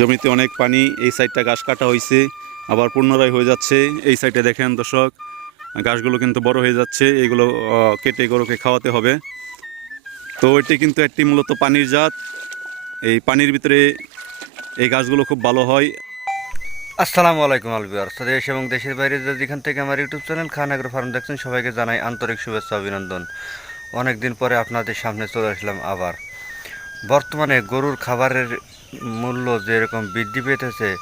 জমিতে অনেক পানি, এই সাইডটা গাছ কাটা হয়েছে আবার পুনরায় হয়ে যাচ্ছে। এই সাইডে দেখেন দর্শক, গাছগুলো কিন্তু বড় হয়ে যাচ্ছে, এগুলো কেটে গরুকে খাওয়াতে হবে। তো এটি কিন্তু একটি মূলত পানির জাত। এই পানির ভিতরে এই গাছগুলো খুব ভালো হয়। আসসালামু আলাইকুম আলবিয়ার দেশ এবং দেশের বাইরে যেখান থেকে আমার YouTube channel Khan agro farm দেখছেন, সবাইকে জানাই আন্তরিক শুভেচ্ছা, অভিনন্দন। অনেক দিন পরে আপনাদের সামনে চলে আসলাম আবার। বর্তমানে গরুর খাবারের মূল্য যেরকম বৃদ্ধি পেতেছে,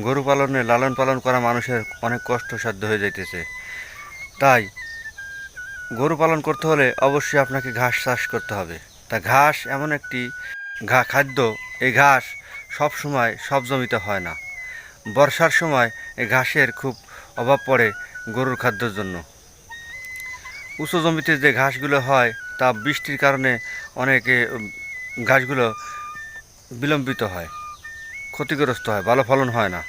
গরু পালনে, লালন পালন করা মানুষের অনেক কষ্টসাধ্য হয়ে যাইতেছে। তাই গরু পালন করতে হলে অবশ্যই আপনাকে ঘাস চাষ করতে হবে। তা ঘাস এমন একটি ঘা খাদ্য, এই ঘাস সব সময় সব জমিতে হয় না। বর্ষার সময় এই ঘাসের খুব অভাব পড়ে গরুর খাদ্যের জন্য। উঁচু জমিতে যে ঘাসগুলো হয়, তা বৃষ্টির কারণে অনেকে ঘাসগুলো বিলম্বিত হয়, ক্ষতিগ্রস্ত হয়, ভালো ফলন হয় না।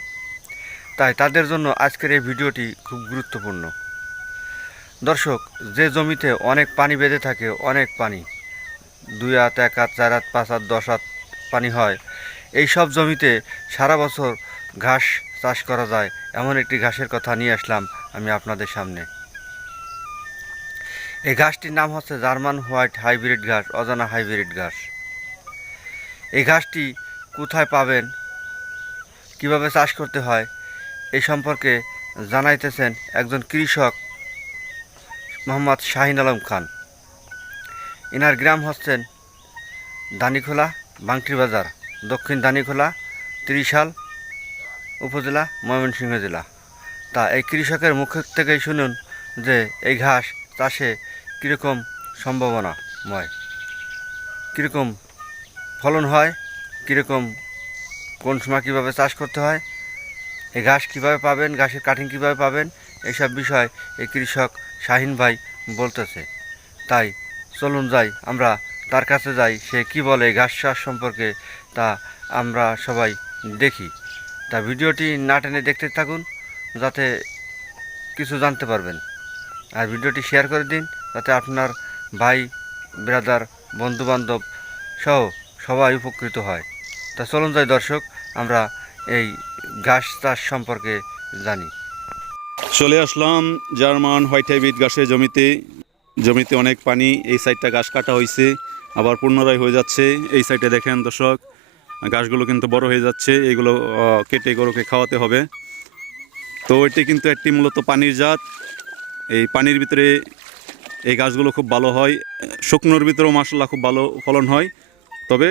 তাই তাদের জন্য আজকের এই ভিডিওটি খুব গুরুত্বপূর্ণ। দর্শক, যে জমিতে অনেক পানি বেঁধে থাকে, অনেক পানি, দুই হাত, এক হাত, চার হাত, পাঁচ হাত, দশ হাত পানি হয়, এই সব জমিতে সারা বছর ঘাস চাষ করা যায়, এমন একটি ঘাসের কথা নিয়ে আসলাম আমি আপনাদের সামনে। এই ঘাসটির নাম হচ্ছে জার্মান হোয়াইট হাইব্রিড ঘাস, অজানা হাইব্রিড ঘাস। এই ঘাসটি কোথায় পাবেন? কীভাবে চাষ করতে হয়? এই সম্পর্কে জানাইতেছেন একজন কৃষক, মোহাম্মদ শাহিন আলম খান। ইনার গ্রাম হচ্ছেন দানিখোলা বাংটি বাজার, দক্ষিণ দানিখোলা, ত্রিশাল উপজেলা, ময়মনসিংহ জেলা। তা এই কৃষকের মুখ থেকেই শুনুন যে এই ঘাস চাষে কীরকম সম্ভাবনাময়, কীরকম ফলন হয়, কীরকম, কোন সময় কীভাবে চাষ করতে হয়, এই ঘাস কীভাবে পাবেন, ঘাসের কাটিং কীভাবে পাবেন এইসব বিষয় এই কৃষক শাহিন ভাই বলতেছে। তাই চলুন যাই, আমরা তার কাছে যাই, সে কি বলে ঘাস চাষ সম্পর্কে তা আমরা সবাই দেখি। তা ভিডিওটি না টেনে দেখতে থাকুন, যাতে কিছু জানতে পারবেন। আর ভিডিওটি শেয়ার করে দিন, যাতে আপনার ভাই, ব্রাদার, বন্ধুবান্ধব সহ সবাই উপকৃত হয়। তা চলুন যাই দর্শক, আমরা এই ঘাস চাষ সম্পর্কে জানি। চলে আসলাম জার্মান হোয়াইট হাইব্রিড ঘাসের জমিতে। জমিতে অনেক পানি, এই সাইডটা ঘাস কাটা হয়েছে আবার পুনরায় হয়ে যাচ্ছে। এই সাইডে দেখেন দর্শক, ঘাসগুলো কিন্তু বড় হয়ে যাচ্ছে, এগুলো কেটে গরুকে খাওয়াতে হবে। তো এটি কিন্তু একটি মূলত পানির জাত। এই পানির ভিতরে এই গাছগুলো খুব ভালো হয়, শুকনোর ভিতরেও মাসাল্লাহ খুব ভালো ফলন হয়। তবে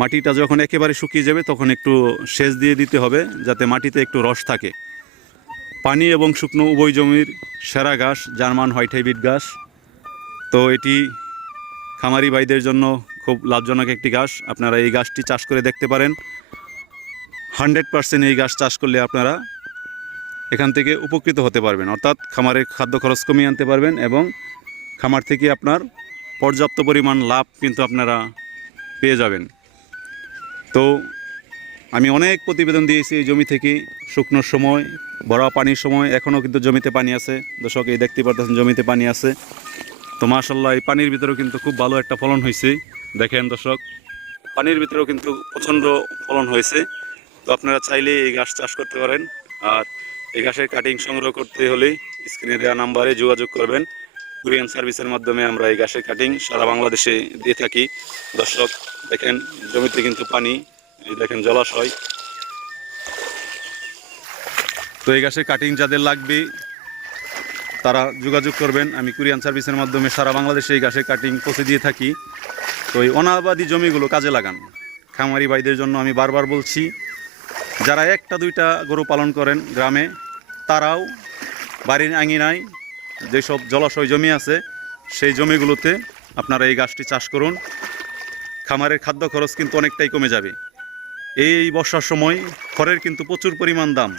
মাটিটা যখন একেবারে শুকিয়ে যাবে, তখন একটু সেচ দিয়ে দিতে হবে, যাতে মাটিতে একটু রস থাকে। পানি এবং শুকনো উভয় জমির সেরা ঘাস জার্মান হোয়াইট হাইব্রিড ঘাস। তো এটি খামারি ভাইদের জন্য খুব লাভজনক একটি ঘাস। আপনারা এই গাছটি চাষ করে দেখতে পারেন। হান্ড্রেড পার্সেন্ট এই গাছ চাষ করলে আপনারা এখান থেকে উপকৃত হতে পারবেন। অর্থাৎ খামারের খাদ্য খরচ কমিয়ে আনতে পারবেন এবং খামার থেকে আপনার পর্যাপ্ত পরিমাণ লাভ কিন্তু আপনারা পেয়ে যাবেন। তো আমি অনেক প্রতিবেদন দিয়েছি এই জমি থেকে শুকনোর সময় বড় পানির সময় এখনও কিন্তু জমিতে পানি আছে। দর্শক, এই দেখতে পারতেছেন জমিতে পানি আছে। তো মাশাল্লাহ এই পানির ভিতরেও কিন্তু খুব ভালো একটা ফলন হয়েছে। দেখেন দর্শক, পানির ভিতরেও কিন্তু প্রচণ্ড ফলন হয়েছে। তো আপনারা চাইলে এই গাছ চাষ করতে পারেন। আর এই গাছের কাটিং সংগ্রহ করতে হলে স্ক্রিনে দেওয়া নাম্বারে যোগাযোগ করবেন। কুরিয়ান সার্ভিসের মাধ্যমে আমরা এই ঘাসের কাটিং সারা বাংলাদেশে দিয়ে থাকি। দর্শক, দেখেন, জমিতে কিন্তু পানি, এই দেখেন জলাশয়। তো এই গাছের কাটিং যাদের লাগবে, তারা যোগাযোগ করবেন। আমি কুরিয়ান সার্ভিসের মাধ্যমে সারা বাংলাদেশে এই গাছের কাটিং পৌঁছে দিয়ে থাকি। তো এই অনাবাদী জমিগুলো কাজে লাগান। খামারি ভাইদের জন্য আমি বারবার বলছি, যারা একটা দুইটা গরু পালন করেন গ্রামে, তারাও বাড়ির আঙিনায় যেসব জলাশয় জমি আছে, সেই জমিগুলোতে আপনারা এই গাছটি চাষ করুন। খামারের খাদ্য খরচ কিন্তু অনেকটাই কমে যাবে। এই বর্ষার সময় খড়ের কিন্তু প্রচুর পরিমাণ দাম।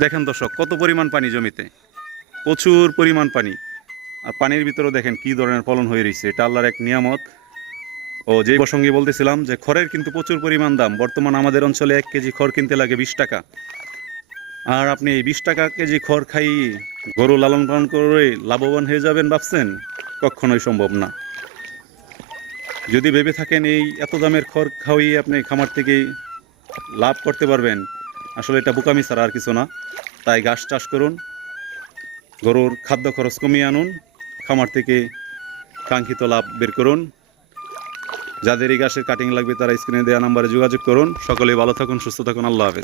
দেখেন দর্শক, কত পরিমাণ পানি জমিতে? প্রচুর পরিমাণ পানি। আর পানির ভিতরেও দেখেন কি ধরনের ফলন হয়ে রয়েছে। এটা আল্লাহর এক নিয়ামত। ও যে প্রসঙ্গে বলতেছিলাম যে খড়ের কিন্তু প্রচুর পরিমাণ দাম। বর্তমান আমাদের অঞ্চলে এক কেজি খড় কিনতে লাগে বিশ টাকা। আর আপনি এই বিশ টাকা কেজি খড় খাই গরু লালন পালন করে লাভবান হয়ে যাবেন ভাবছেন? কখনোই সম্ভব না। যদি ভেবে থাকেন এই এত দামের খড় খাওয়িয়ে আপনি খামার থেকে লাভ করতে পারবেন, আসলে এটা বোকামি ছাড়া আর কিছু না। তাই ঘাস চাষ করুন, গরুর খাদ্য খরচ কমিয়ে আনুন, খামার থেকে কাঙ্ক্ষিত লাভ বের করুন। যাদের এই ঘাসের কাটিং লাগবে তারা স্ক্রিনে দেওয়া নাম্বারে যোগাযোগ করুন। সকলে ভালো থাকুন, সুস্থ থাকুন, আল্লাহ হাফেজ।